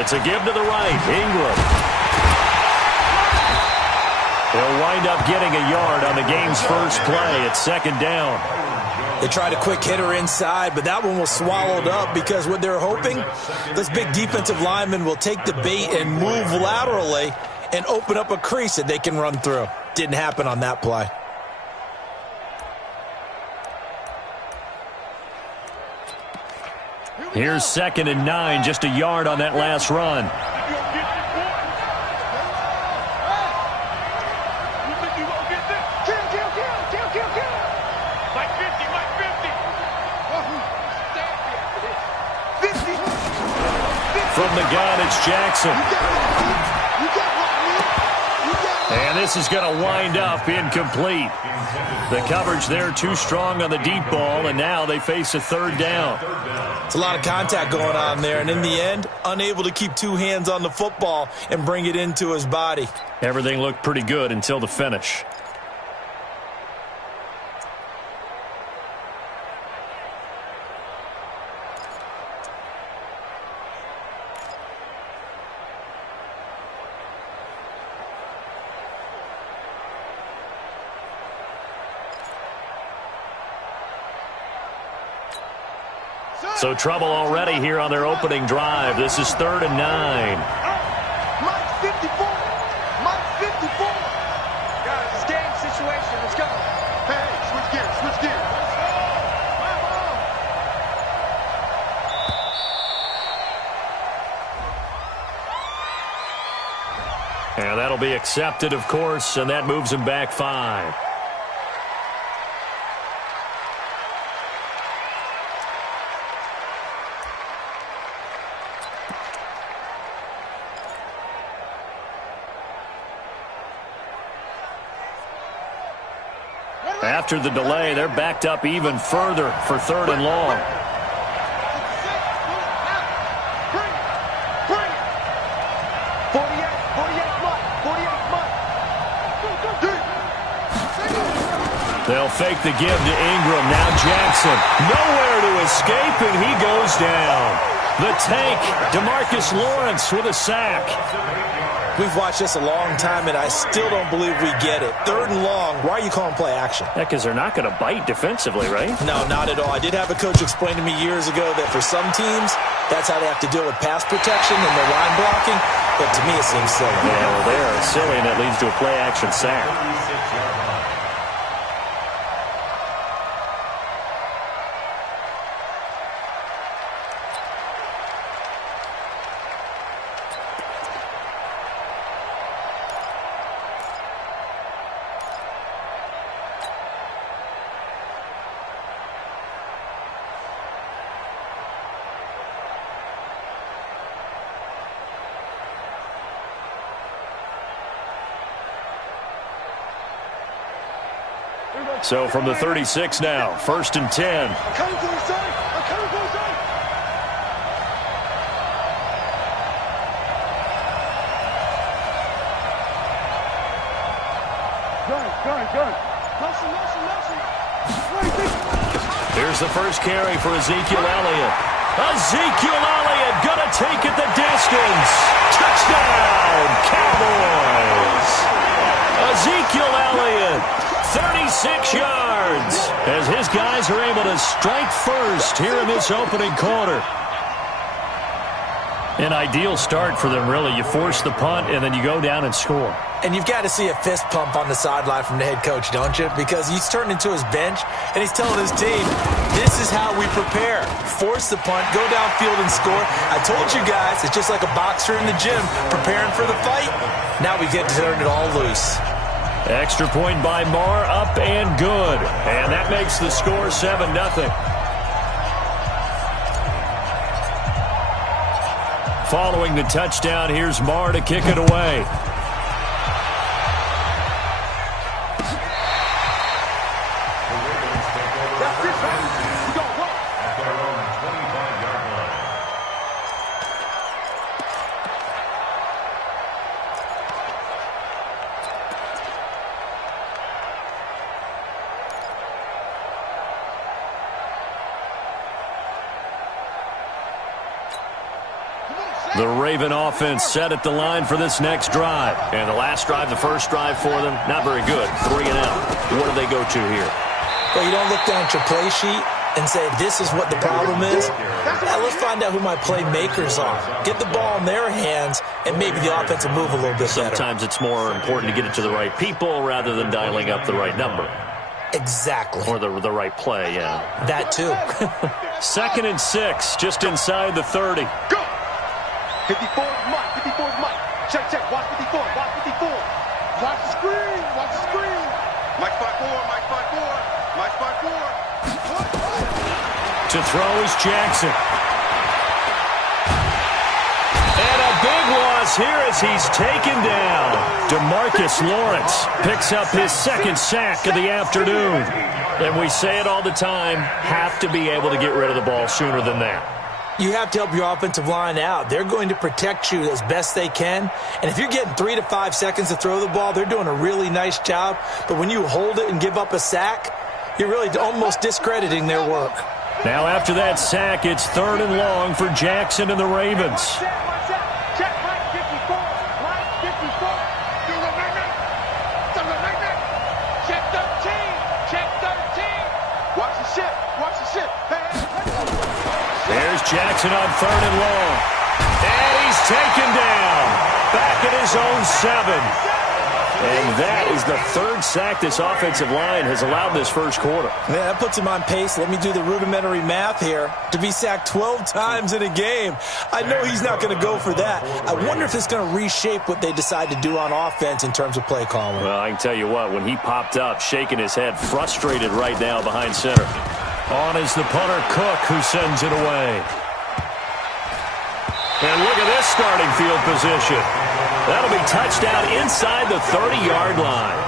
It's a give to the right. Ingram. He'll wind up getting a yard on the game's first play. It's second down. They tried a quick hitter inside, but that one was swallowed up because what they're hoping, this big defensive lineman will take the bait and move laterally and open up a crease that they can run through. Didn't happen on that play. Here's 2nd and 9, just a yard on that last run. From the gun, it's Jackson. And this is going to wind up incomplete. The coverage there too strong on the deep ball, and now they face a 3rd down. It's a lot of contact going on there, and in the end, unable to keep 2 hands on the football and bring it into his body. Everything looked pretty good until the finish. So trouble already here on their opening drive. This is 3rd and 9. Mike 54. Mike 54. Guys, it's game situation. Let's go. Hey, switch gears. Switch gears. And that'll be accepted, of course, and that moves him back 5. After the delay, they're backed up even further for 3rd and long. They'll fake the give to Ingram. Now Jackson. Nowhere to escape, and he goes down. The tank, DeMarcus Lawrence with a sack. We've watched this a long time, and I still don't believe we get it. 3rd and long. Why are you calling play action? Yeah, because they're not going to bite defensively, right? No, not at all. I did have a coach explain to me years ago that for some teams, that's how they have to deal with pass protection and their line blocking. But to me, it seems silly. Yeah, well, they are silly, and that leads to a play action sack. So from the 36 now, 1st and 10. Here's the first carry for Ezekiel Elliott. Ezekiel Elliott gonna take it the distance. Touchdown, Cowboys! Ezekiel Elliott, 36 yards, as his guys are able to strike first here in this opening quarter. An ideal start for them, really. You force the punt, and then you go down and score. And you've got to see a fist pump on the sideline from the head coach, don't you? Because he's turned into his bench, and he's telling his team, this is how we prepare. Force the punt, go downfield and score. I told you guys, it's just like a boxer in the gym preparing for the fight. Now we get to turn it all loose. Extra point by Marr, up and good. And that makes the score 7-0. Following the touchdown, here's Marr to kick it away. The Raven offense set at the line for this next drive. And the last drive, the first drive for them, not very good. 3 and out. What do they go to here? Well, you don't look down at your play sheet and say, this is what the problem is. Let's find out who my playmakers are. Get the ball in their hands, and maybe the offense will move a little bit better. Sometimes it's more important to get it to the right people rather than dialing up the right number. Exactly. Or the right play, yeah. That too. 2nd and 6, just inside the 30. Go! 54 is Mike. 54 is Mike. Check, check. Watch 54. Watch 54. Watch the screen. Watch the screen. Mike 5-4. Mike 5-4. Mike 5-4. To throw is Jackson. And a big loss here as he's taken down. DeMarcus Lawrence picks up his 2nd sack of the afternoon. And we say it all the time, have to be able to get rid of the ball sooner than that. You have to help your offensive line out. They're going to protect you as best they can. And if you're getting 3 to 5 seconds to throw the ball, they're doing a really nice job. But when you hold it and give up a sack, you're really almost discrediting their work. Now after that sack, it's 3rd and long for Jackson and the Ravens. Check Mike 54. Mike 54. Check 13. Check 13. Watch the ship. Watch the ship. There's Jackson on 3rd and long. And he's taken down. Back at his own 7. And that is the 3rd sack this offensive line has allowed this first quarter. Yeah, that puts him on pace. Let me do the rudimentary math here. To be sacked 12 times in a game, I know he's not going to go for that. I wonder if it's going to reshape what they decide to do on offense in terms of play calling. Well, I can tell you what, when he popped up, shaking his head, frustrated right now behind center. On is the punter, Cook, who sends it away. And look at this starting field position. That'll be touchdown inside the 30-yard line.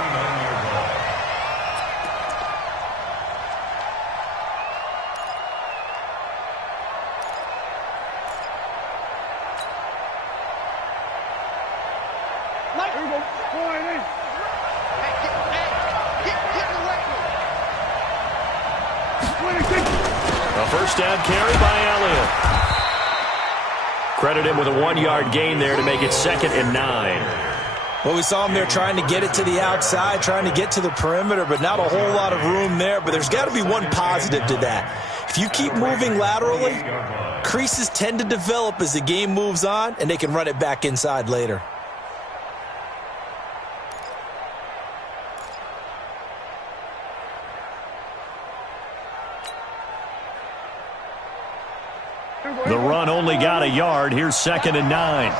A first down carry by Elliott. Credit him with a 1-yard gain there to make it 2nd and 9. Well, we saw him there trying to get it to the outside, trying to get to the perimeter, but not a whole lot of room there. But there's got to be one positive to that. If you keep moving laterally, creases tend to develop as the game moves on, and they can run it back inside later. The run only got a yard. Here's 2nd and 9.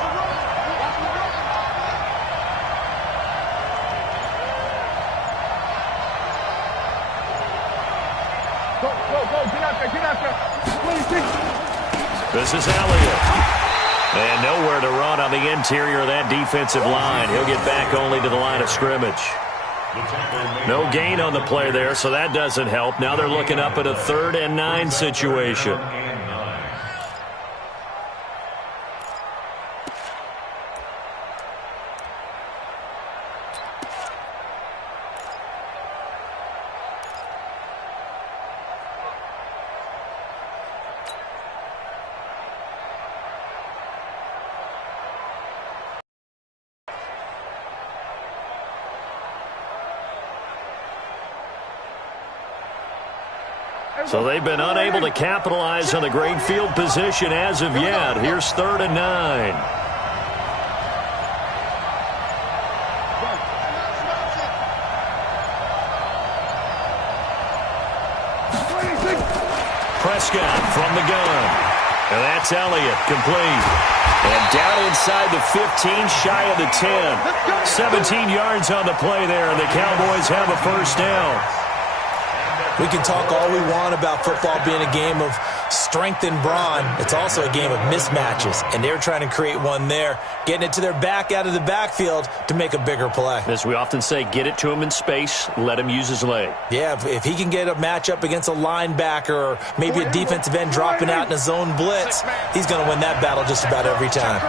This is Elliott. And nowhere to run on the interior of that defensive line. He'll get back only to the line of scrimmage. No gain on the play there, so that doesn't help. Now they're looking up at a 3rd and 9 situation. So they've been unable to capitalize on the great field position as of yet. Here's 3rd and 9. Prescott from the gun. And that's Elliott, complete. And down inside the 15, shy of the 10. 17 yards on the play there, and the Cowboys have a first down. We can talk all we want about football being a game of strength and brawn. It's also a game of mismatches, and they're trying to create one there, getting it to their back out of the backfield to make a bigger play. As we often say, get it to him in space, let him use his leg. Yeah, if he can get a matchup against a linebacker or maybe a defensive end dropping out in a zone blitz, he's going to win that battle just about every time.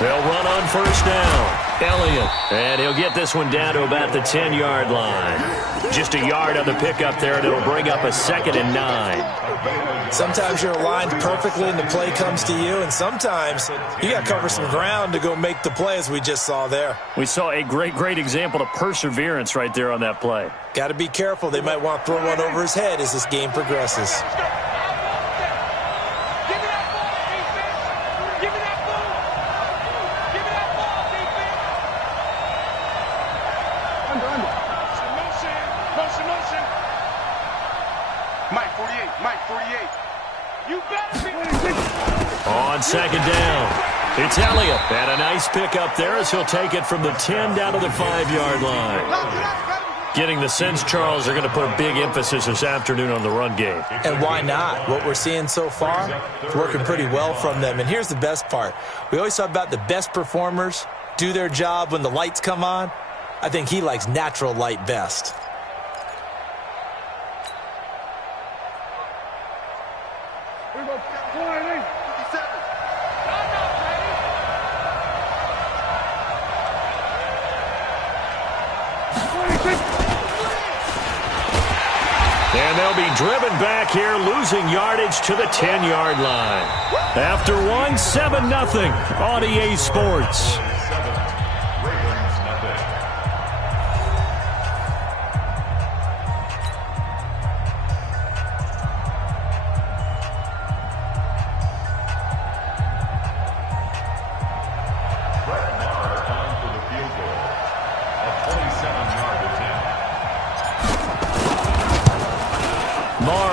They'll run on first down. Elliott, and he'll get this one down to about the 10-yard line. Just a yard on the pickup there, and it'll bring up a 2nd and 9. Sometimes you're aligned perfectly and the play comes to you, and sometimes you got to cover some ground to go make the play, as we just saw there. We saw a great example of perseverance right there on that play. Got to be careful. They might want to throw one over his head as this game progresses. On 2nd down, it's Elliott. And a nice pickup there as he'll take it from the 10 down to the 5-yard line. Getting the sense, Charles, they're going to put a big emphasis this afternoon on the run game. And why not? What we're seeing so far is working pretty well from them. And here's the best part. We always talk about the best performers do their job when the lights come on. I think he likes natural light best. And they'll be driven back here, losing yardage to the 10-yard line. After one, 7-0 on EA Sports.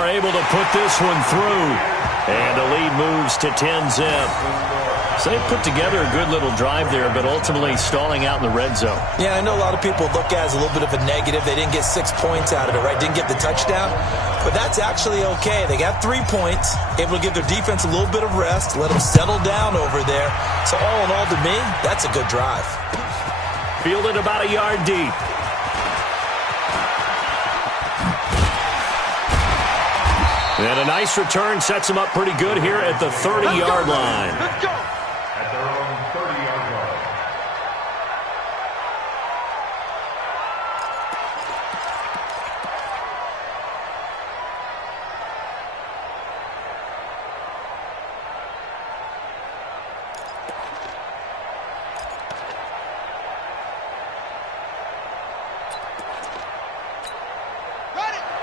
Able to put this one through, and the lead moves to 10-zip. So they put together a good little drive there, but ultimately stalling out in the red zone. Yeah, I know a lot of people look at it as a little bit of a negative. They didn't get 6 points out of it, right? Didn't get the touchdown. But that's actually okay. They got 3 points, able to give their defense a little bit of rest, let them settle down over there. So all in all, to me, that's a good drive. Fielded about a yard deep. And a nice return sets them up pretty good here at the 30-yard line. Let's go. At their own 30-yard line.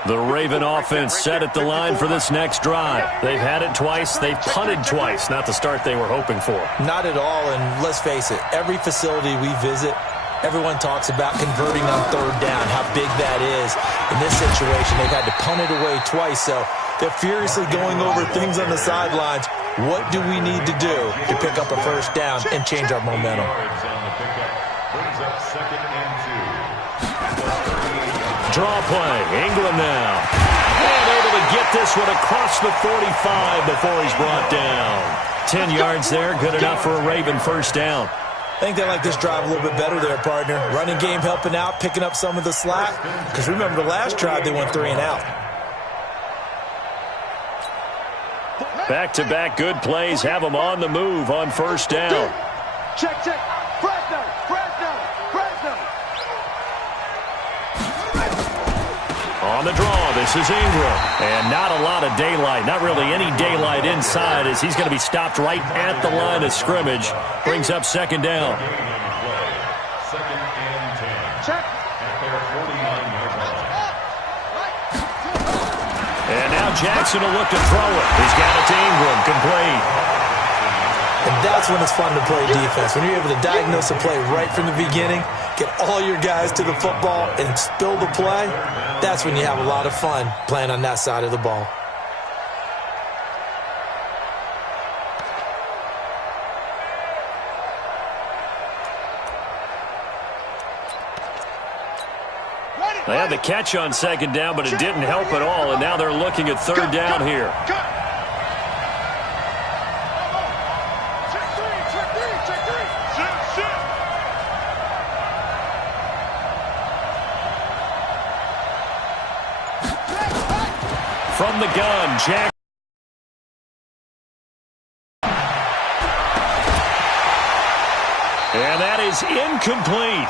The Raven offense set at the line for this next drive. They've had it twice. They've punted twice. Not the start they were hoping for. Not at all, and let's face it, every facility we visit, everyone talks about converting on 3rd down, how big that is. In this situation, they've had to punt it away twice, so they're furiously going over things on the sidelines. What do we need to do to pick up a 1st down and change our momentum? Brings up 2nd and 2. Draw play. Ingram now. And able to get this one across the 45 before he's brought down. 10 yards there. Good enough for a Raven 1st down. I think they like this drive a little bit better there, partner. Running game helping out, picking up some of the slack. Because remember the last drive, they went 3 and out. Back-to-back good plays have them on the move on 1st down. Check. Fresno. On the draw, this is Ingram. And not a lot of daylight, not really any daylight inside, as he's going to be stopped right at the line of scrimmage. Brings up 2nd down. 2nd and 10. Check. At their 49-yard line. And now Jackson will look to throw it. He's got it to Ingram, complete. And that's when it's fun to play defense. When you're able to diagnose a play right from the beginning, get all your guys to the football and spill the play, that's when you have a lot of fun playing on that side of the ball. They had the catch on 2nd down, but it didn't help at all, and now they're looking at 3rd down here. From the gun, Jack. And that is is incomplete.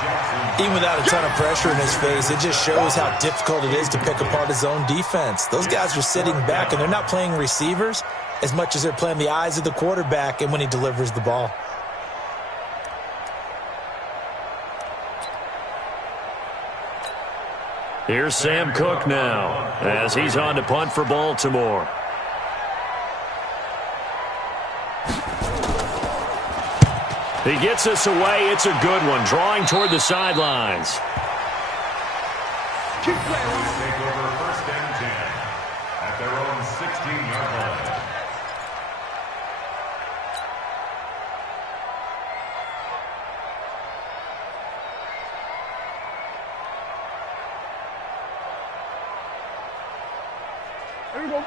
Even without a ton of pressure in his face, it just shows how difficult it is to pick apart his own defense. Those guys are sitting back, and they're not playing receivers as much as they're playing the eyes of the quarterback and when he delivers the ball. Here's Sam Cook now as he's on to punt for Baltimore. He gets us away. It's a good one, drawing toward the sidelines. Take over 1st and 10 at their own 16-yard line.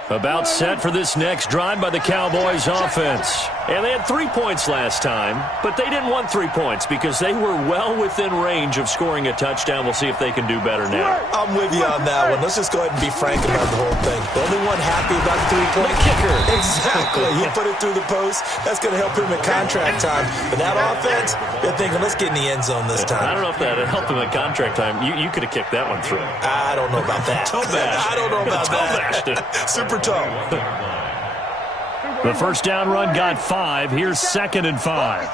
About set for this next drive by the Cowboys offense. And they had 3 points last time, but they didn't want 3 points because they were well within range of scoring a touchdown. We'll see if they can do better now. I'm with you on that one. Let's just go ahead and be frank about the whole thing. The only one happy about the three-point kicker. Exactly. He put it through the post. That's going to help him at contract time. But that offense, they're thinking, let's get in the end zone this time. I don't know if that helped him at contract time. You could have kicked that one through. I don't know about that. I don't know about that. Super tall. The first down run got 5. Here's 2nd and 5.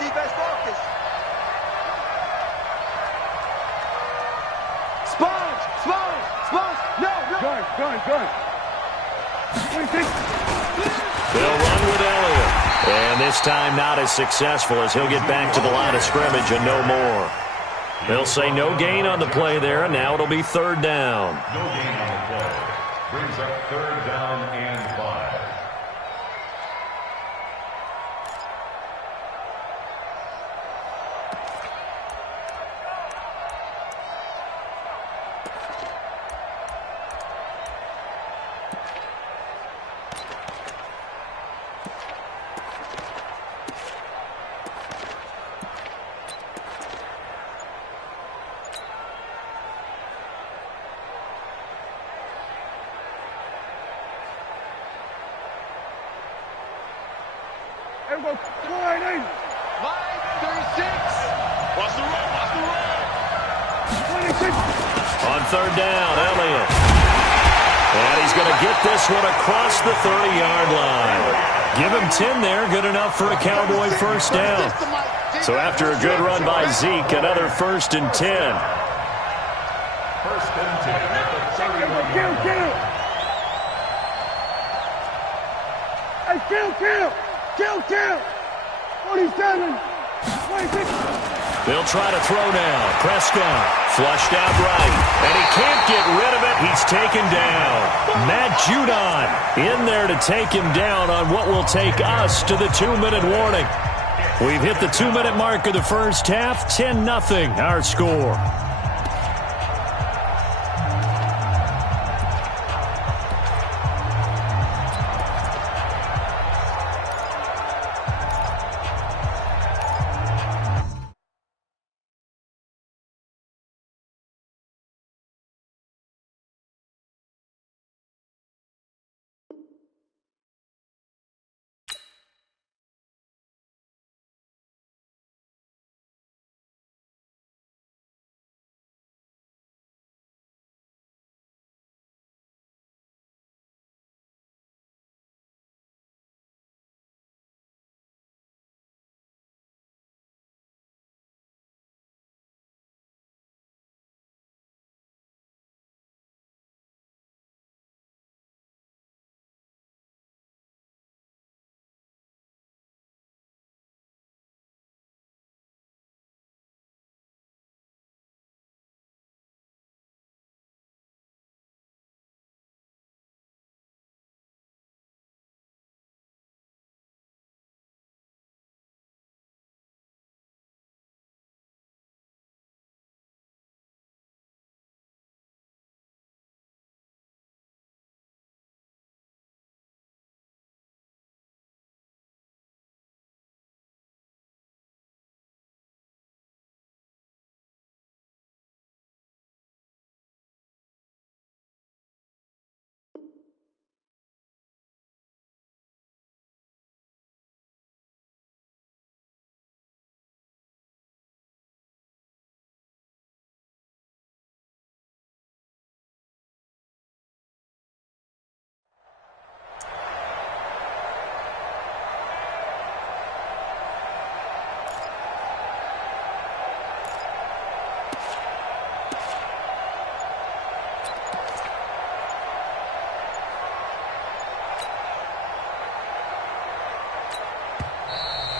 Sponge! No! Gun! They'll run with Elliott. And this time not as successful as he'll get back to the line of scrimmage and no more. They'll say no gain on the play there, and now it'll be 3rd down. No gain on the play. Brings up 3rd down and 5. Line 36. Watch the run. 26. On 3rd down, Elliott. And he's going to get this one across the 30-yard line. Give him 10 there, good enough for a Cowboy first down. So after a good run by Zeke, another 1st and 10. 1st and 10 at the 30-yard line. Kill. 47. 26. They'll try to throw now. Prescott flushed out right. And he can't get rid of it. He's taken down. Matt Judon in there to take him down on what will take us to the 2-minute warning. We've hit the 2-minute mark of the first half. 10-0 our score.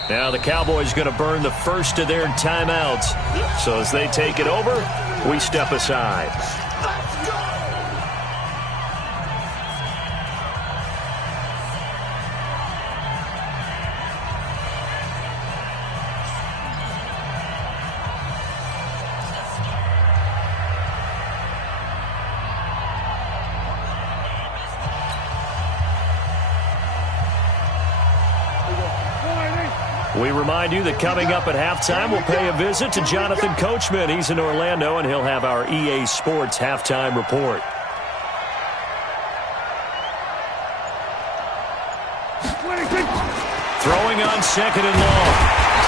Now the Cowboys going to burn the first of their timeouts. So as they take it over, we step aside. We remind you that coming up at halftime, we'll pay a visit to Jonathan Coachman. He's in Orlando, and he'll have our EA Sports halftime report. Throwing on second and long.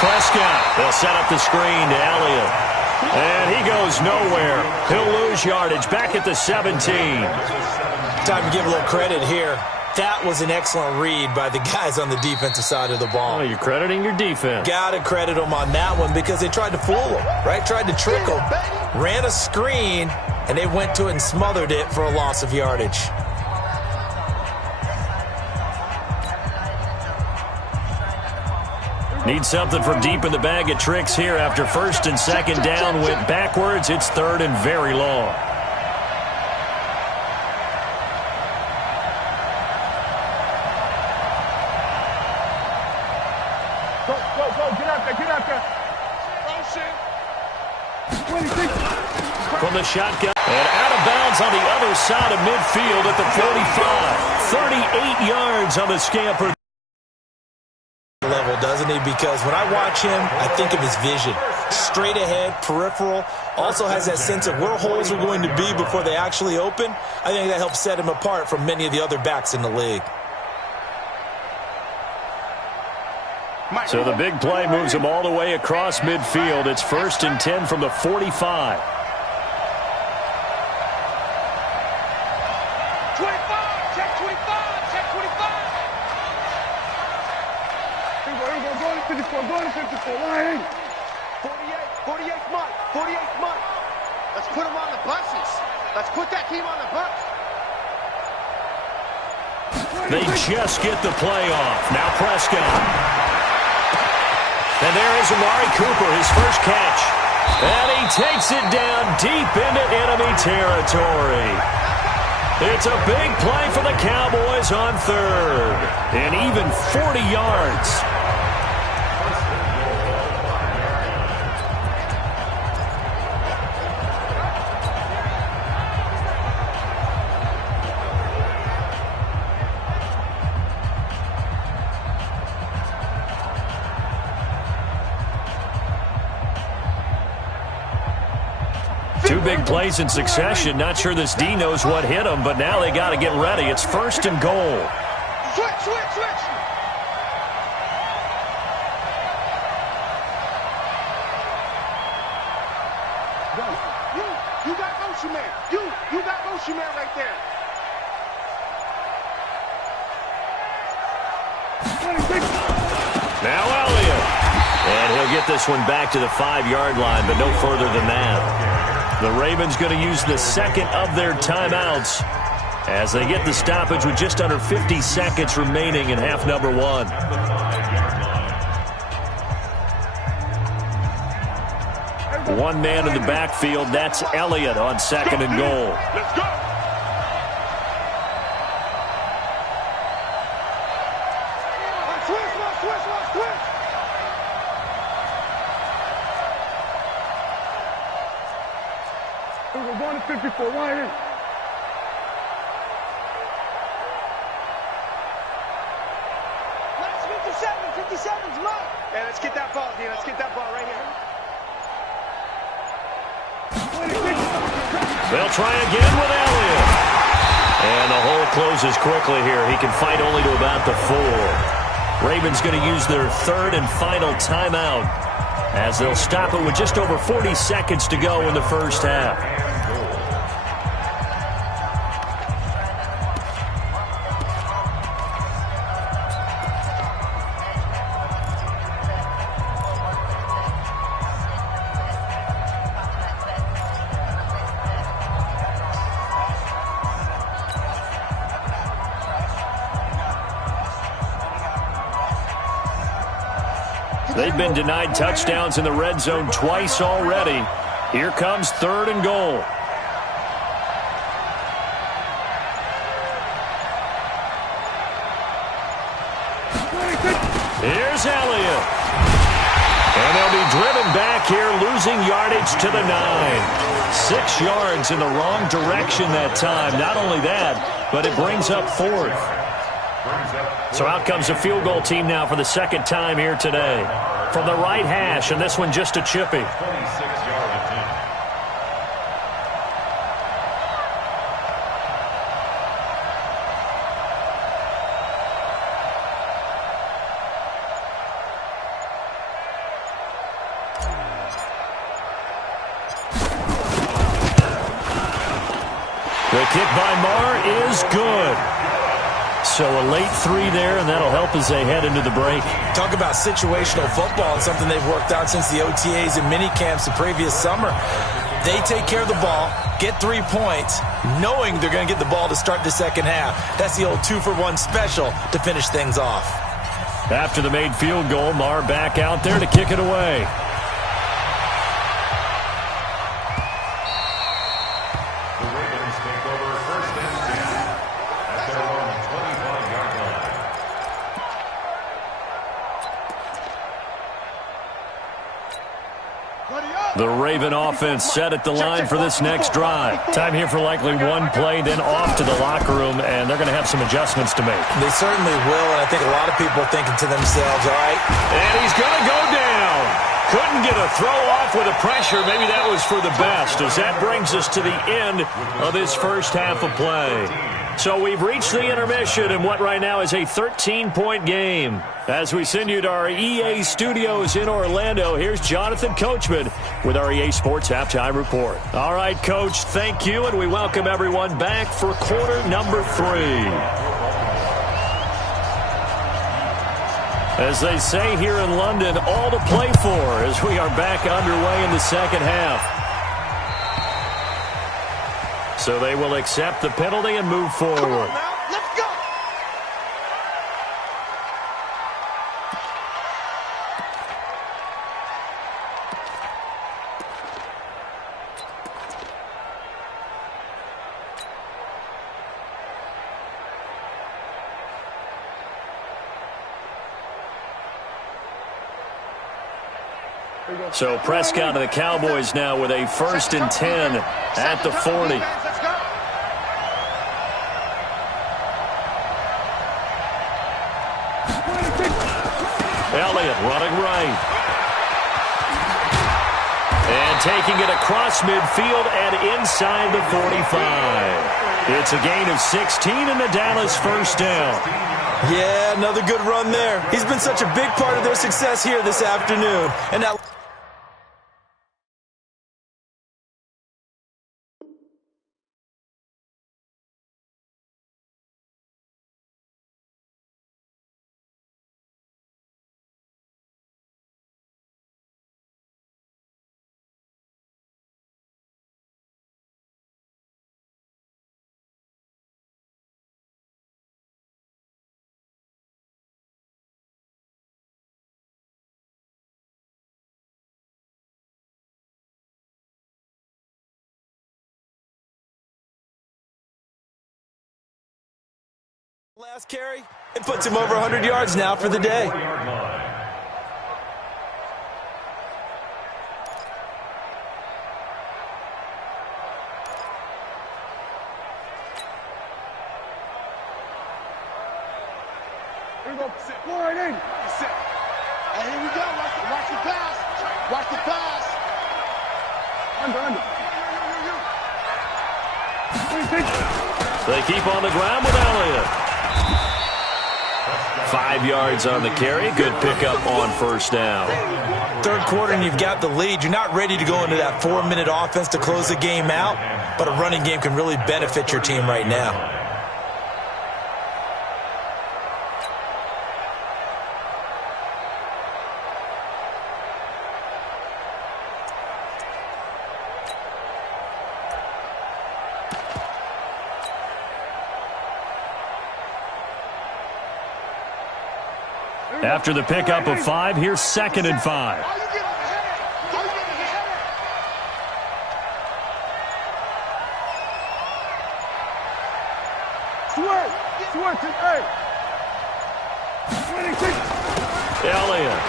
Prescott. They'll set up the screen to Elliott. And he goes nowhere. He'll lose yardage back at the 17. Time to give a little credit here. That was an excellent read by the guys on the defensive side of the ball. Oh, you're crediting your defense. Got to credit them on that one because they tried to fool them, right? Tried to trick them. Ran a screen, and they went to it and smothered it for a loss of yardage. Need something from deep in the bag of tricks here after first and second down went backwards. It's third and very long. From the shotgun and out of bounds on the other side of midfield at the 45. 38 yards on the scamper. Level, doesn't he? Because when I watch him, I think of his vision. Straight ahead, peripheral. Also has that sense of where holes are going to be before they actually open. I think that helps set him apart from many of the other backs in the league. So the big play moves him all the way across midfield. It's first and 10 from the 45. 25, check 25, check 25. Here we go, going to 54, line. 48th month, 48th month. Let's put them on the buses. Let's put that team on the bus. They just get the play off. Now Prescott. And there is Amari Cooper, his first catch. And he takes it down deep into enemy territory. It's a big play for the Cowboys on third. And even 40 yards. Two big plays in succession. Not sure this D knows what hit him, but now they got to get ready. It's first and goal. Switch. You got motion man. You got motion man right there. Now Elliott. And he'll get this one back to the 5-yard line, but no further than that. The Ravens going to use the second of their timeouts as they get the stoppage with just under 50 seconds remaining in half number one. One man in the backfield, that's Elliott on second and goal. Let's go. Switch. We're going to 54. Line in. Last 57's mine. Hey, let's get that ball, D. Let's get that ball right here. They'll try again with Elliott. And the hole closes quickly here. He can fight only to about the 4. Ravens going to use their third and final timeout as they'll stop it with just over 40 seconds to go in the first half. They've been denied touchdowns in the red zone twice already. Here comes 3rd and goal. Here's Elliott. And they'll be driven back here, losing yardage to the 9. 6 yards in the wrong direction that time. Not only that, but it brings up 4th. So out comes a field goal team now for the 2nd time here today. From the right hash, and this one just a chippy. 26-yard attempt. The kick by Marr is good. So a late 3 there, and that'll help as they head into the break. Talk about situational football and something they've worked out since the OTAs and mini camps the previous summer. They take care of the ball, get 3 points, knowing they're going to get the ball to start the second half. That's the old 2-for-1 special to finish things off. After the made field goal, Marr back out there to kick it away. The Ravens take over 1st and 10 at their own 25-yard line. The Raven offense set at the line for this next drive. Time here for likely one play, then off to the locker room, and they're going to have some adjustments to make. They certainly will, and I think a lot of people are thinking to themselves, all right. And he's going to go down. Couldn't get a throw off with the pressure. Maybe that was for the best, as that brings us to the end of this first half of play. So we've reached the intermission in what right now is a 13-point game. As we send you to our EA studios in Orlando, here's Jonathan Coachman with our EA Sports Halftime Report. All right, Coach, thank you, and we welcome everyone back for quarter number 3. As they say here in London, all to play for as we are back underway in the second half. So they will accept the penalty and move forward. Come on now, let's go! So Prescott and the Cowboys now with a 1st and 10 at the 40. Let's go! Elliott running right. And taking it across midfield and inside the 45. It's a gain of 16 and the Dallas 1st down. Yeah, another good run there. He's been such a big part of their success here this afternoon. And now... last carry, it puts him over 100 yards now for the day. Here we go. Sit. Go right in. Sit. And here we go. Watch the pass. Watch the pass. Under. They keep on the ground with Elliott. 5 yards on the carry. Good pickup on 1st down. Third quarter and you've got the lead. You're not ready to go into that 4-minute offense to close the game out, but a running game can really benefit your team right now. After the pickup of 5, here's 2nd and 5. Elliott.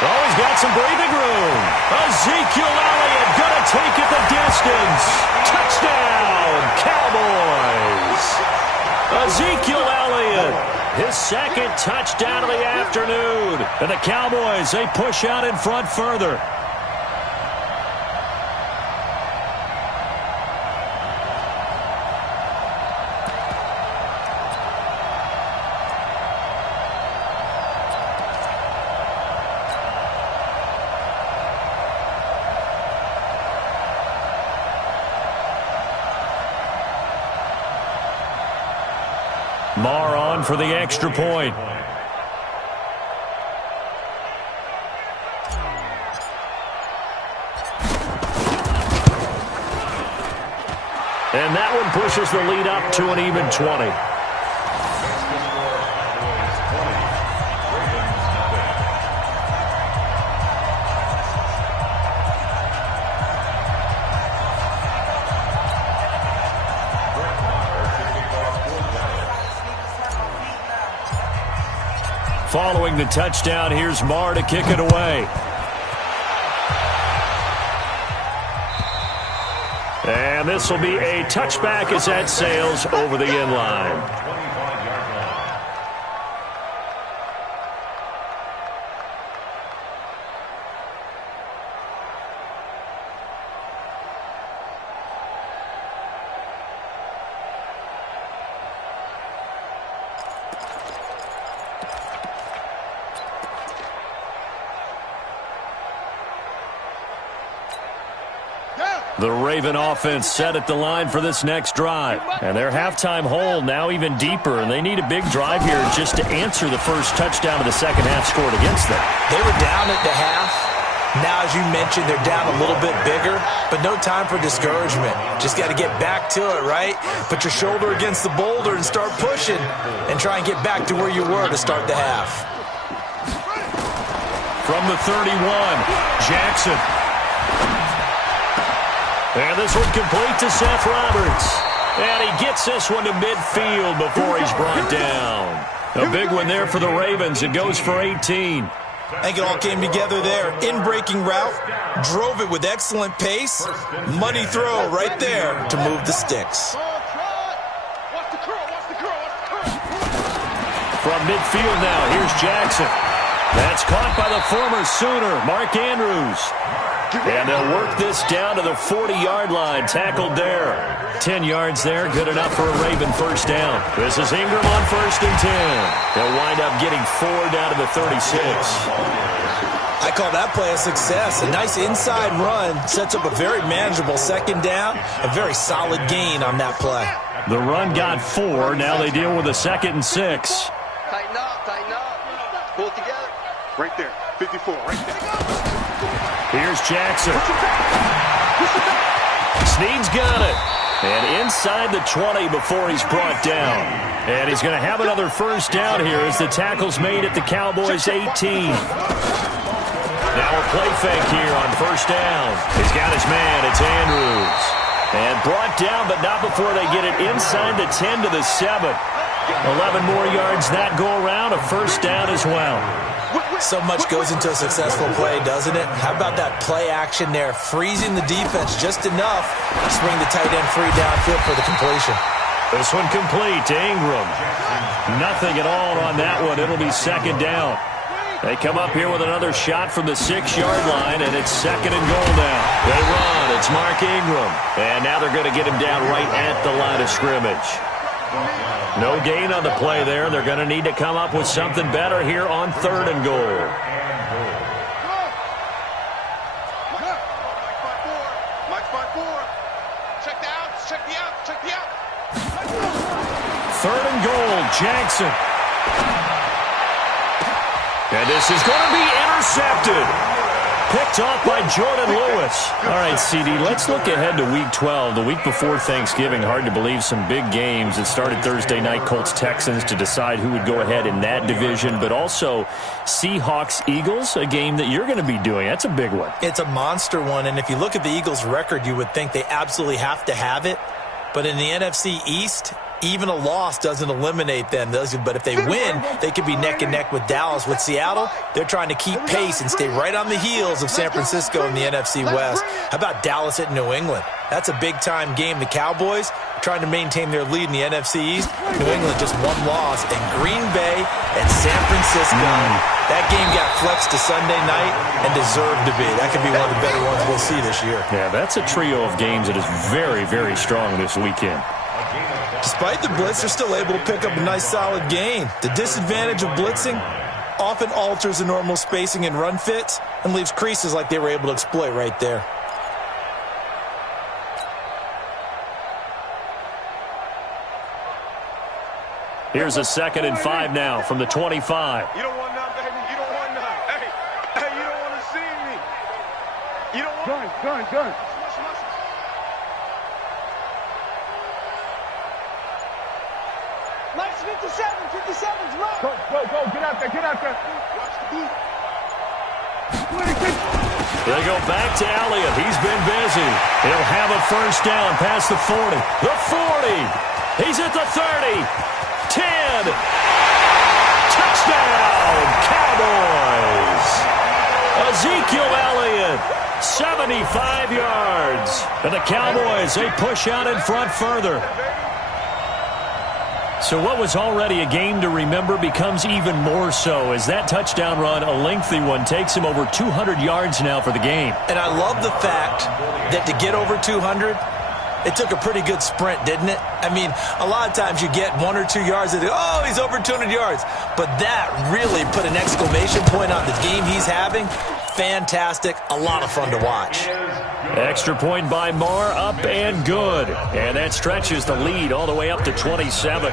Oh, he's got some breathing room. Ezekiel Elliott going to take it the distance. Touchdown, Cowboys. Ezekiel Elliott, his 2nd touchdown of the afternoon. And the Cowboys, they push out in front further. Marr on for the extra point. And that one pushes the lead up to an even 20. Following the touchdown, here's Marr to kick it away. And this will be a touchback as that sails over the end line. The Raven offense set at the line for this next drive. And their halftime hole now even deeper, and they need a big drive here just to answer the first touchdown of the second half scored against them. They were down at the half. Now, as you mentioned, they're down a little bit bigger, but no time for discouragement. Just got to get back to it, right? Put your shoulder against the boulder and start pushing and try and get back to where you were to start the half. From the 31, Jackson. And this one complete to Seth Roberts. And he gets this one to midfield before he's brought down. A big one there for the Ravens. It goes for 18. I think it all came together there. In-breaking route, drove it with excellent pace. Money throw right there to move the sticks. From midfield now, here's Jackson. That's caught by the former Sooner, Mark Andrews. And they'll work this down to the 40-yard line, tackled there. 10 yards there, good enough for a Raven first down. This is Ingram on 1st and 10. They'll wind up getting 4 down to the 36. I call that play a success. A nice inside run sets up a very manageable second down. A very solid gain on that play. The run got 4. Now they deal with a 2nd and 6. Tighten up, pull it together. Right there, 54, right there. Here's Jackson. Snead's got it. And inside the 20 before he's brought down. And he's going to have another first down here as the tackle's made at the Cowboys' 18. Now a play fake here on first down. He's got his man. It's Andrews. And brought down, but not before they get it inside the 10 to the 7. 11 more yards that go around. A first down as well. So much goes into a successful play, doesn't it? How about that play action there? Freezing the defense just enough to swing the tight end free downfield for the completion. This one complete to Ingram. Nothing at all on that one. It'll be second down. They come up here with another shot from the 6-yard line, and it's 2nd and goal now. They run. It's Mark Ingram. And now they're going to get him down right at the line of scrimmage. No gain on the play there. They're going to need to come up with something better here on 3rd and goal. Third and goal, Jackson. And this is going to be intercepted. Picked off by Jordan Lewis. All right, CD, let's look ahead to Week 12. The week before Thanksgiving, hard to believe some big games. It started Thursday night, Colts-Texans, to decide who would go ahead in that division, but also Seahawks-Eagles, a game that you're going to be doing. That's a big one. It's a monster one, and if you look at the Eagles' record, you would think they absolutely have to have it. But in the NFC East, even a loss doesn't eliminate them. But if they win, they could be neck and neck with Dallas. With Seattle, they're trying to keep pace and stay right on the heels of San Francisco in the NFC West. How about Dallas at New England? That's a big-time game. The Cowboys trying to maintain their lead in the NFC East. New England just one loss. And Green Bay at San Francisco. That game got flexed to Sunday night and deserved to be. That could be one of the better ones we'll see this year. Yeah, that's a trio of games that is very, very strong this weekend. Despite the blitz, they're still able to pick up a nice, solid gain. The disadvantage of blitzing often alters the normal spacing and run fits and leaves creases like they were able to exploit right there. Here's a 2nd and 5 now from the 25. You don't want none, baby. You don't want none. Hey, you don't want to see me. You don't want... Gun. Nice 57's run. Go. Get out there. Watch the boot. They go back to Elliott. He's been busy. He'll have a first down past the 40. The 40. He's at the 30. 10. Touchdown, Cowboys. Ezekiel Elliott, 75 yards. And the Cowboys, they push out in front further. So what was already a game to remember becomes even more so as that touchdown run, a lengthy one, takes him over 200 yards now for the game. And I love the fact that to get over 200, it took a pretty good sprint, didn't it? I mean, a lot of times you get 1 or 2 yards and oh, he's over 200 yards. But that really put an exclamation point on the game he's having. Fantastic. A lot of fun to watch. Extra point by Marr, up and good. And that stretches the lead all the way up to 27.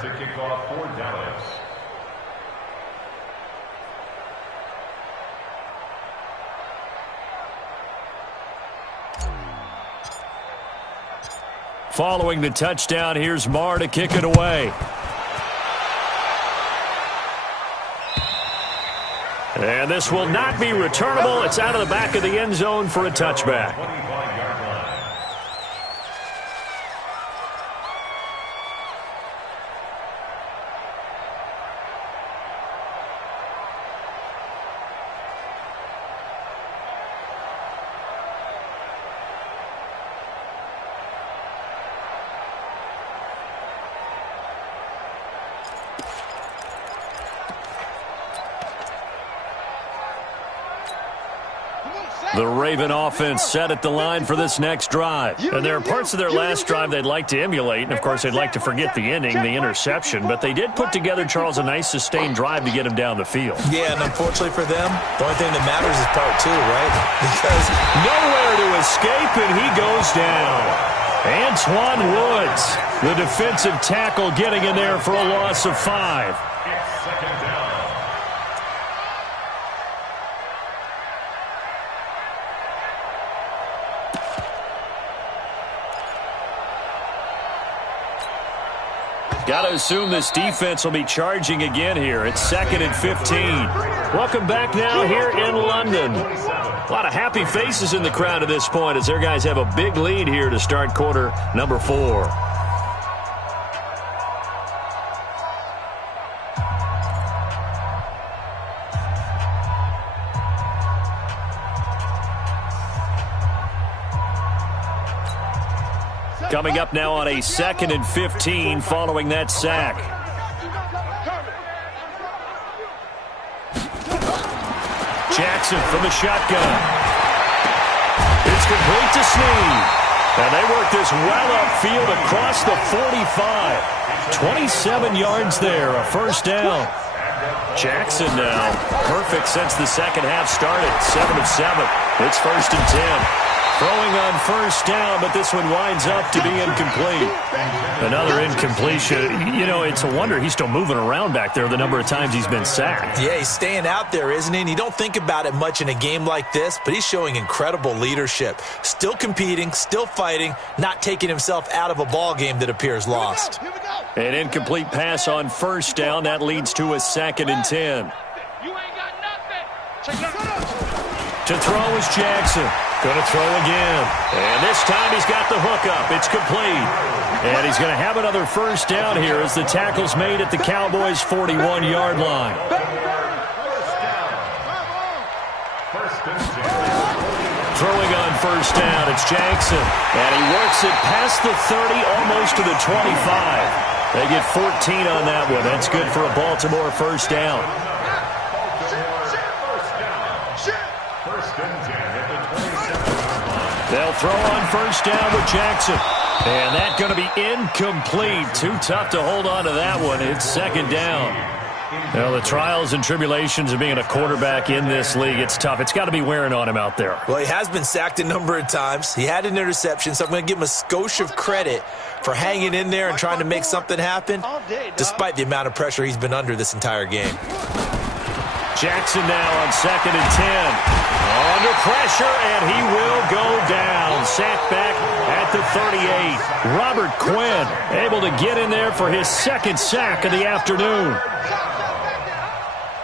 To kick off for Dallas. Following the touchdown, here's Marr to kick it away. And this will not be returnable. It's out of the back of the end zone for a touchback. The Raven offense set at the line for this next drive. And there are parts of their last drive they'd like to emulate. And, of course, they'd like to forget the ending, the interception. But they did put together, Charles, a nice sustained drive to get him down the field. Yeah, and unfortunately for them, the only thing that matters is part 2, right? Because nowhere to escape, and he goes down. Antoine Woods, the defensive tackle, getting in there for a loss of 5. It's second down. Got to assume this defense will be charging again here. It's 2nd and 15. Welcome back now here in London. A lot of happy faces in the crowd at this point as their guys have a big lead here to start quarter number 4. Coming up now on a 2nd and 15 following that sack. Jackson from the shotgun. It's complete to Snead. And they work this well upfield across the 45. 27 yards there, a first down. Jackson now, perfect since the second half started. 7 of 7. It's 1st and 10. Throwing on first down, but this one winds up to be incomplete. Another incompletion. You know, it's a wonder he's still moving around back there the number of times he's been sacked. Yeah, he's staying out there, isn't he? And you don't think about it much in a game like this, but he's showing incredible leadership. Still competing, still fighting, not taking himself out of a ball game that appears lost. An incomplete pass on first down. That leads to a 2nd and 10. You ain't got nothing. To throw is Jackson. Going to throw again. And this time he's got the hookup. It's complete. And he's going to have another first down here as the tackle's made at the Cowboys' 41-yard line. Throwing on first down, it's Jackson. And he works it past the 30, almost to the 25. They get 14 on that one. That's good for a Baltimore first down. They'll throw on first down with Jackson. And that's going to be incomplete. Too tough to hold on to that one. It's 2nd down. Well, the trials and tribulations of being a quarterback in this league, it's tough. It's got to be wearing on him out there. Well, he has been sacked a number of times. He had an interception, so I'm going to give him a skosh of credit for hanging in there and trying to make something happen, despite the amount of pressure he's been under this entire game. Jackson now on 2nd and 10. Under pressure, and he will go down. Sacked back at the 38. Robert Quinn able to get in there for his 2nd sack of the afternoon.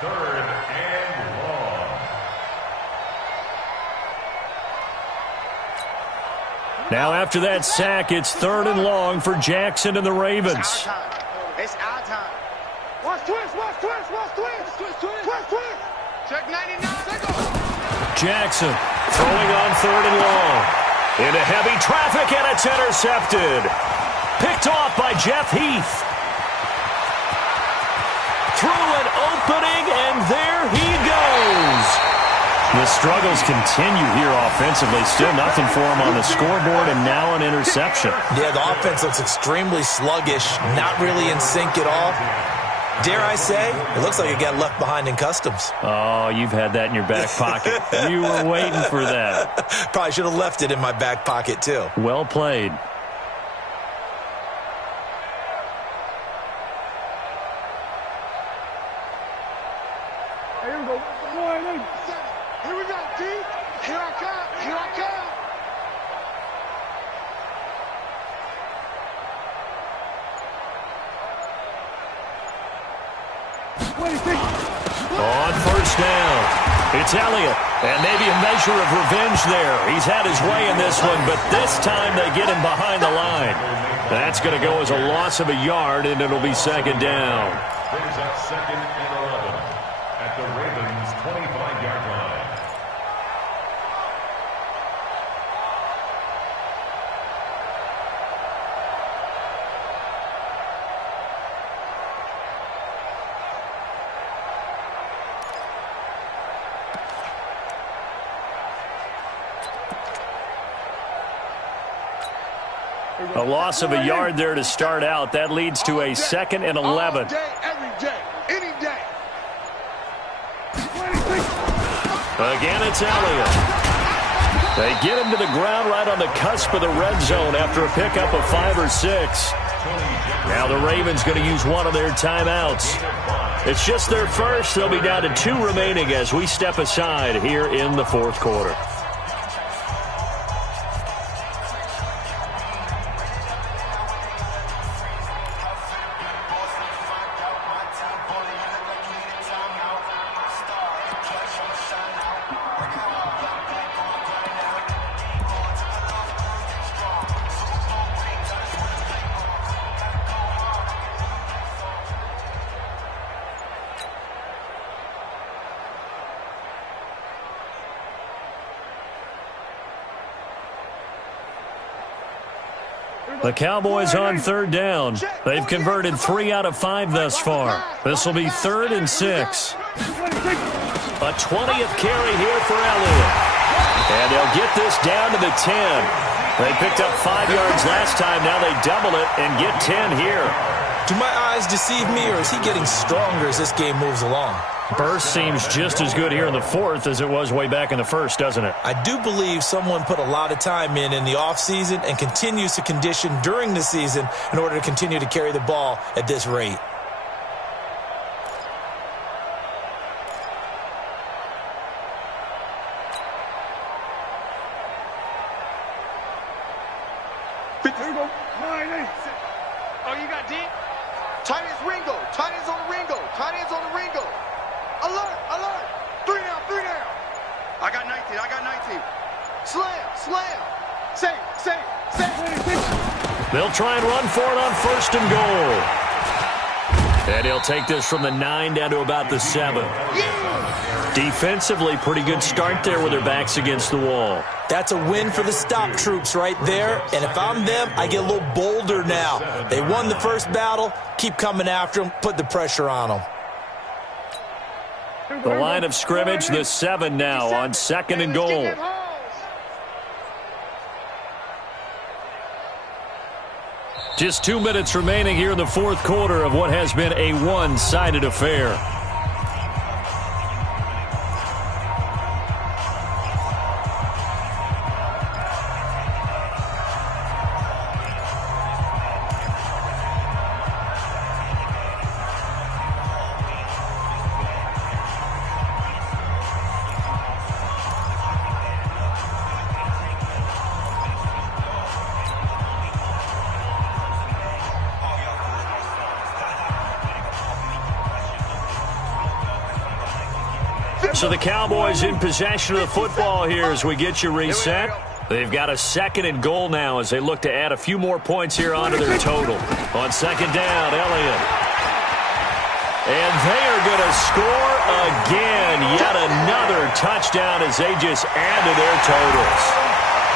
3rd and long. Now after that sack, it's 3rd and long for Jackson and the Ravens. It's our time. Watch twist, watch twist, watch twist. Twist. Check 99. Jackson throwing on 3rd and long. Into heavy traffic, and it's intercepted. Picked off by Jeff Heath. Through an opening, and there he goes. The struggles continue here offensively. Still nothing for him on the scoreboard, and now an interception. Yeah, the offense looks extremely sluggish, not really in sync at all. Dare I say, it looks like it got left behind in customs. Oh, you've had that in your back pocket. You were waiting for that. Probably should have left it in my back pocket, too. Well played. Here we go. Here we go, D. Here I come. Here I come. On first down, it's Elliott, and maybe a measure of revenge there. He's had his way in this one, but this time they get him behind the line. That's going to go as a loss of a yard, and it'll be 2nd down. Brings up 2nd and 11 at the Ravens' 25-yard line. A loss of a yard there to start out. That leads to a 2nd and 11. All day, every day, any day. Again, it's Elliott. They get him to the ground right on the cusp of the red zone after a pickup of 5 or 6. Now the Ravens going to use one of their timeouts. It's just their first. They'll be down to 2 remaining as we step aside here in the 4th quarter. The Cowboys on 3rd down. They've converted 3 out of 5 thus far. This will be 3rd and 6. A 20th carry here for Elliott. And they'll get this down to the 10. They picked up 5 yards last time. Now they double it and get 10 here. Do my eyes deceive me, or is he getting stronger as this game moves along? Burst seems just as good here in the fourth as it was way back in the first, doesn't it? I do believe someone put a lot of time in the offseason and continues to condition during the season in order to continue to carry the ball at this rate. Here we go. 9-8. Oh, you got deep? Tight ends Ringo. Tight ends on the Ringo. Tight ends on the Ringo. Alert, alert. 3 down, 3 down. I got 19. Slam. Save. They'll try and run for it on 1st and goal. And he'll take this from the 9 down to about the 7. Defensively, pretty good start there with their backs against the wall. That's a win for the stop troops right there. And if I'm them, I get a little bolder now. They won the first battle. Keep coming after them. Put the pressure on them. The line of scrimmage, the 7 now on 2nd and goal. Just 2 minutes remaining here in the fourth quarter of what has been a one-sided affair. So the Cowboys in possession of the football here as we get you reset. They've got a 2nd and goal now as they look to add a few more points here onto their total. On 2nd down, Elliott. And they are going to score again. Yet another touchdown as they just add to their totals.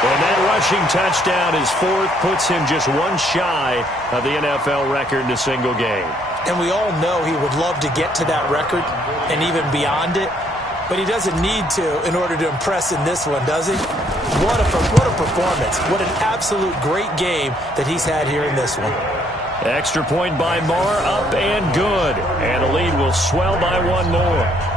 And that rushing touchdown is 4th, puts him just one shy of the NFL record in a single game. And we all know he would love to get to that record and even beyond it. But he doesn't need to in order to impress in this one, does he? What a performance. What an absolute great game that he's had here in this one. Extra point by Marr, up and good. And the lead will swell by 1 more.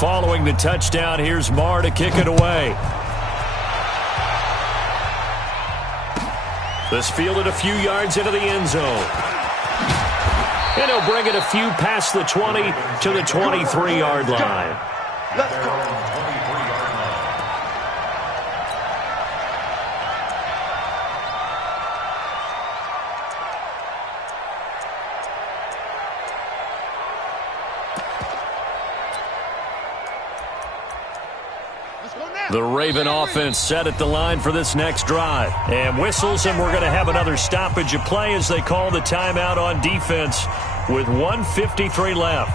Following the touchdown, here's Marr to kick it away. This fielded a few yards into the end zone. And he'll bring it a few past the 20 to the 23-yard line. Let's go. The Raven offense set at the line for this next drive. And whistles, and we're going to have another stoppage of play as they call the timeout on defense with 1:53 left.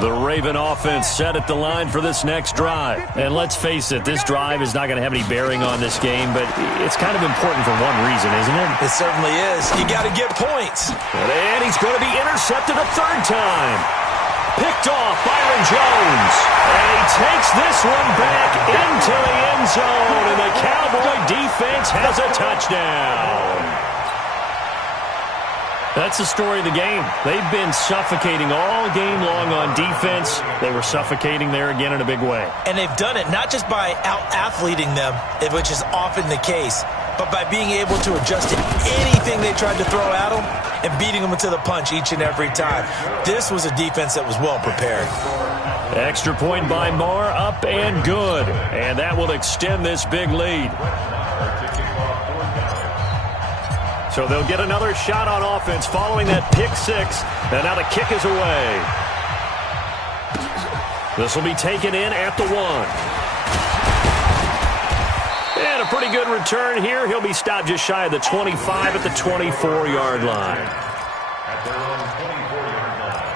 The Raven offense set at the line for this next drive. And let's face it, this drive is not going to have any bearing on this game, but it's kind of important for one reason, isn't it? It certainly is. You got to get points. And he's going to be intercepted a 3rd time. Picked off Byron Jones. And he takes this one back into the end zone, and the Cowboy defense has a touchdown. That's the story of the game. They've been suffocating all game long on defense. They were suffocating there again in a big way. And they've done it not just by out-athleting them, which is often the case, but by being able to adjust to anything they tried to throw at them and beating them to the punch each and every time. This was a defense that was well prepared. Extra point by Marr, up and good. And that will extend this big lead. So they'll get another shot on offense following that pick 6. And now the kick is away. This will be taken in at the 1. And a pretty good return here. He'll be stopped just shy of the 25 at the 24-yard line. At their own 24-yard line.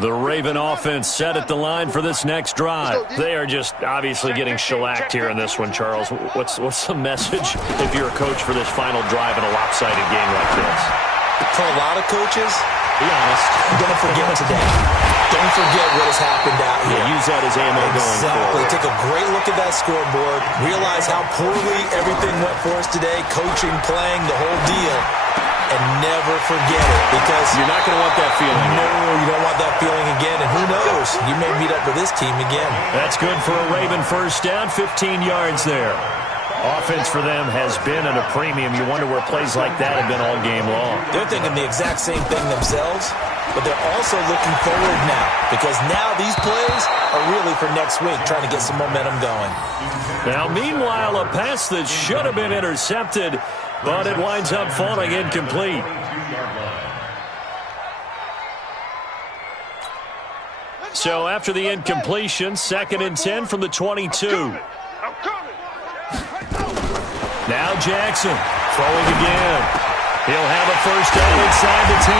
The Raven offense set at the line for this next drive. They are just obviously getting shellacked here in this one, Charles. What's the message if you're a coach for this final drive in a lopsided game like this? For a lot of coaches, be honest, don't forget today. Don't forget what has happened out here. Yeah, use that as ammo going forward. Take a great look at that scoreboard. Realize how poorly everything went for us today. Coaching, playing, the whole deal. And never forget it, because you're not going to want that feeling. No, you don't want that feeling again. And who knows? You may meet up with this team again. That's good for a Raven first down, 15 yards there. Offense for them has been at a premium. You wonder where plays like that have been all game long. They're thinking the exact same thing themselves, but they're also looking forward now, because now these plays are really for next week, trying to get some momentum going. Now, meanwhile, a pass that should have been intercepted, but it winds up falling incomplete. So after the incompletion, 2nd and 10 from the 22. Now Jackson throwing again. He'll have a first down inside the 10.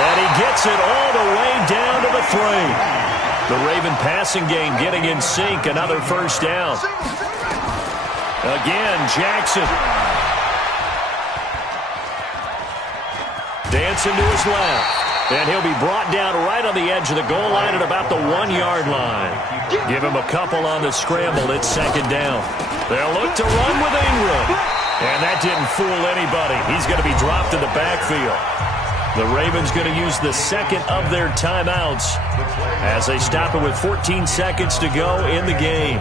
And he gets it all the way down to the 3. The Raven passing game getting in sync. Another first down. Again, Jackson. Dancing to his left. And he'll be brought down right on the edge of the goal line at about the 1-yard line. Give him a couple on the scramble. It's 2nd down. They'll look to run with Ingram. And that didn't fool anybody. He's going to be dropped in the backfield. The Ravens going to use the second of their timeouts as they stop it with 14 seconds to go in the game.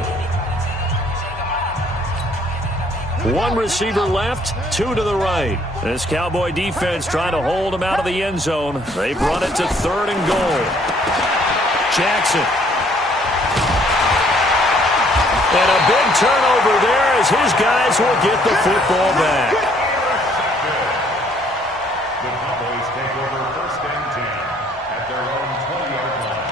One receiver left, 2 to the right. This Cowboy defense trying to hold him out of the end zone. They've run it to 3rd and goal. Jackson. And a big turnover there as his guys will get the football back. The Cowboys take over 1st and 10 at their own 20-yard line.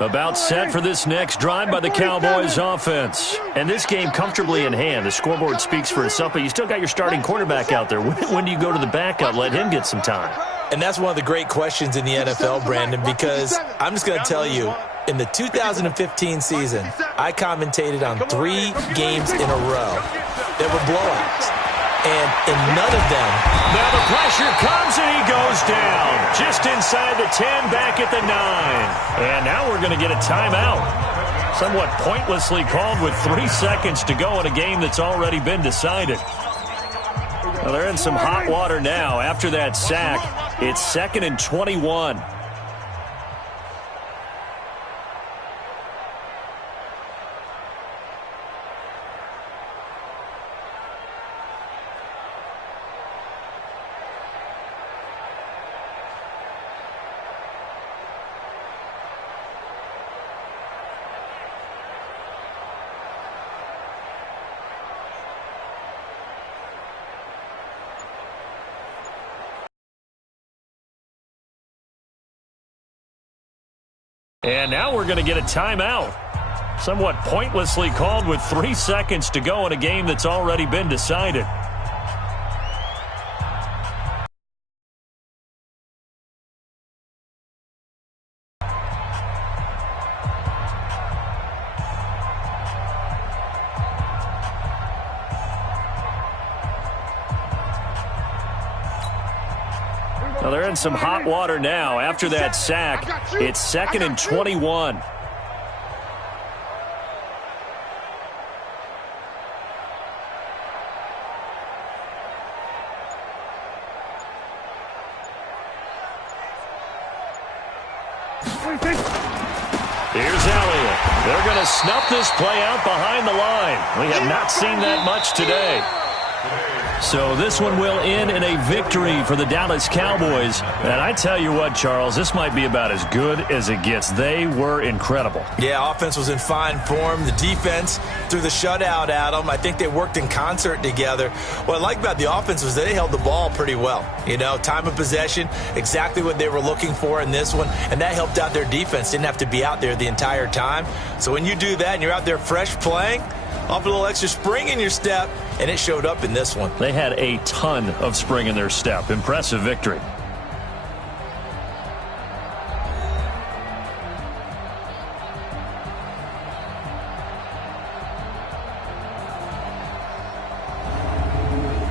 About set for this next drive by the Cowboys offense. And this game comfortably in hand. The scoreboard speaks for itself, but you still got your starting quarterback out there. When do you go to the backup? Let him get some time. And that's one of the great questions in the NFL, Brandon, because I'm just going to tell you, in the 2015 season, I commentated on 3 games in a row that were blowouts. And in none of them. Now the pressure comes and he goes down. Just inside the 10, back at the 9. And now we're going to get a timeout. Somewhat pointlessly called with 3 seconds to go in a game that's already been decided. Well, they're in some hot water now. After that sack, it's 2nd and 21. And now we're going to get a timeout. Somewhat pointlessly called with 3 seconds to go in a game that's already been decided. Well, they're in some hot water now. After that sack, it's 2nd and 21. Here's Elliott. They're going to snuff this play out behind the line. We have not seen that much today. So this one will end in a victory for the Dallas Cowboys. And I tell you what, Charles, this might be about as good as it gets. They were incredible. Yeah, offense was in fine form. The defense threw the shutout at them. I think they worked in concert together. What I like about the offense was they held the ball pretty well. You know, time of possession, exactly what they were looking for in this one. And that helped out their defense. Didn't have to be out there the entire time. So when you do that and you're out there fresh playing, off a little extra spring in your step, and it showed up in this one. They had a ton of spring in their step. Impressive victory.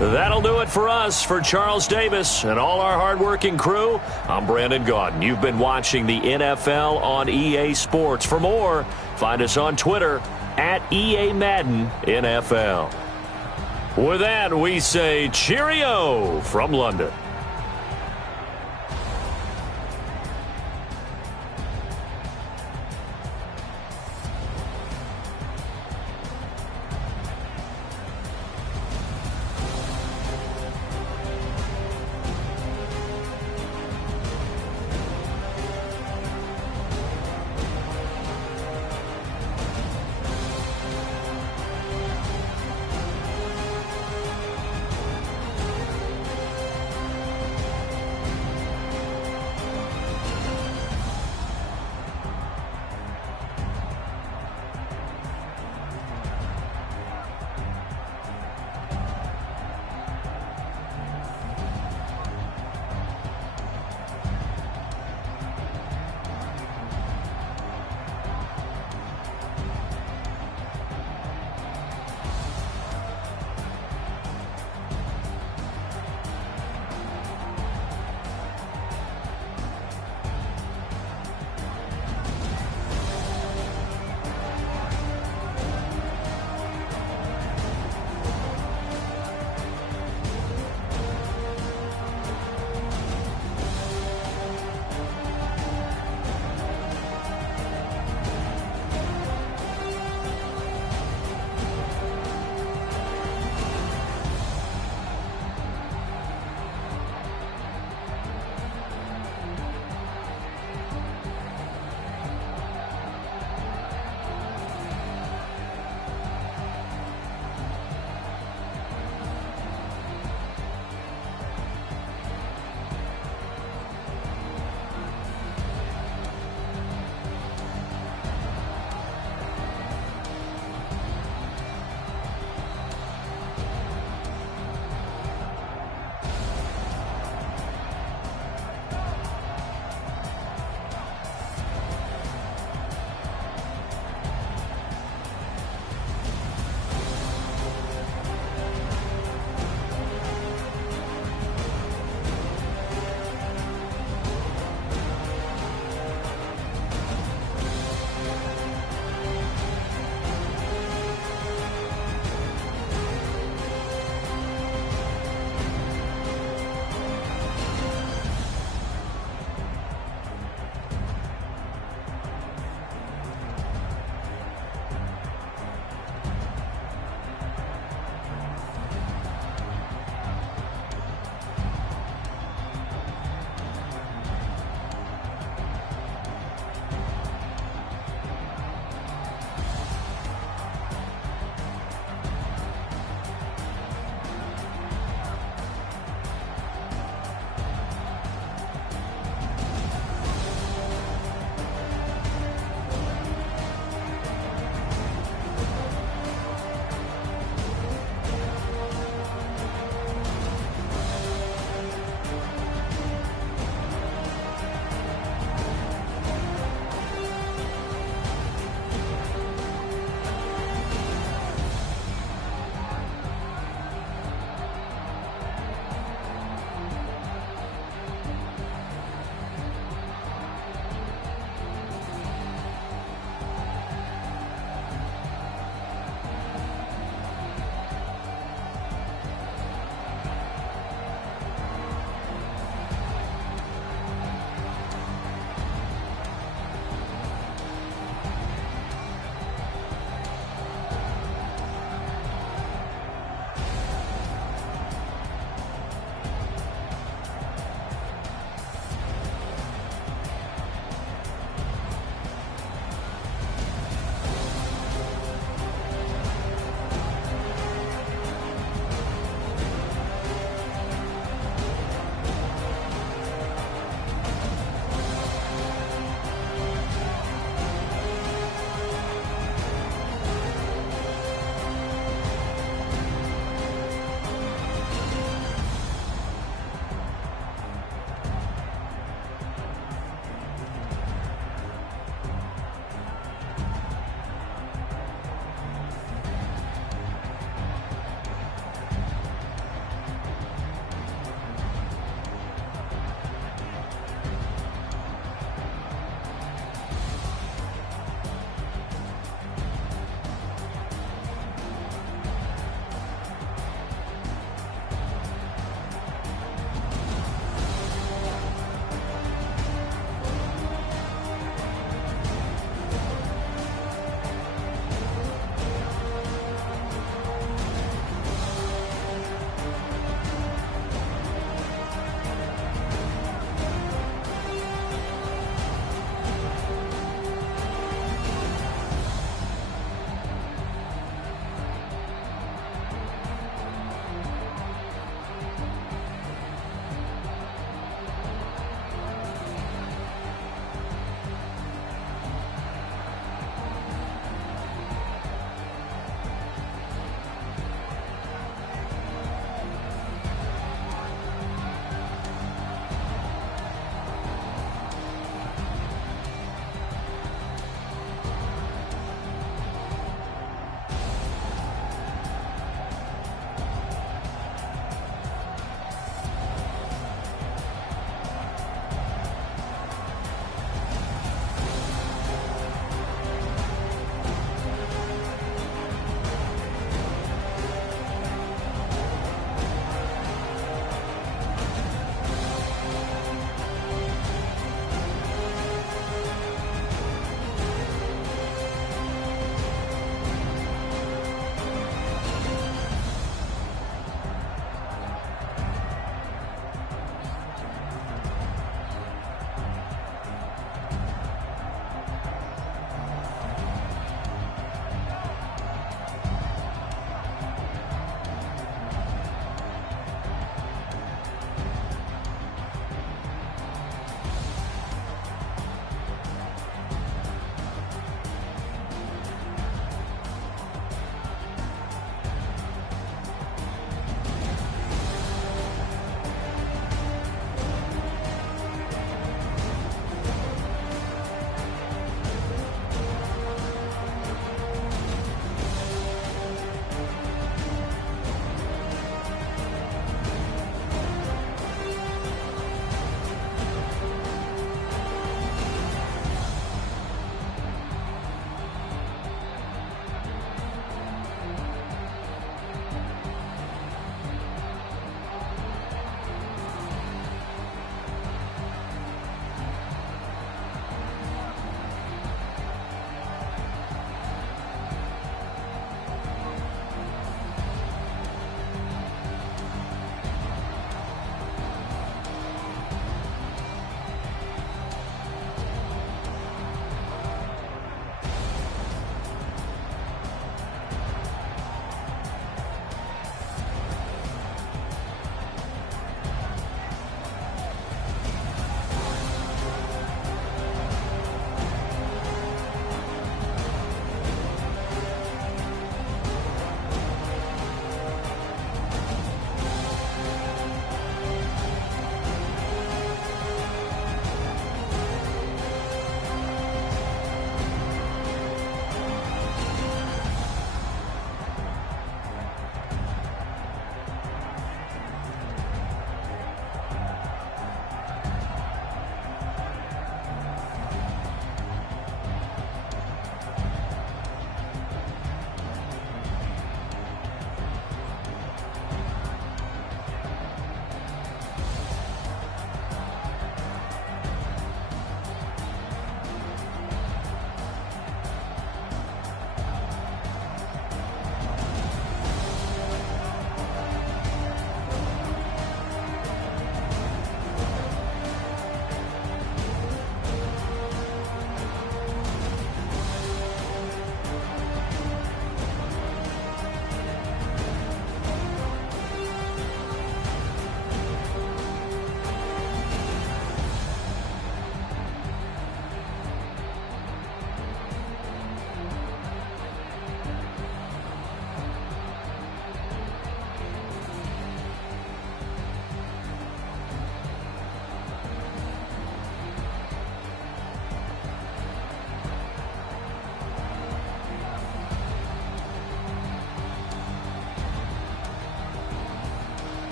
That'll do it for us. For Charles Davis and all our hardworking crew, I'm Brandon Gaudin. You've been watching the NFL on EA Sports. For more, find us on Twitter at EA Madden NFL. With that, we say cheerio from London.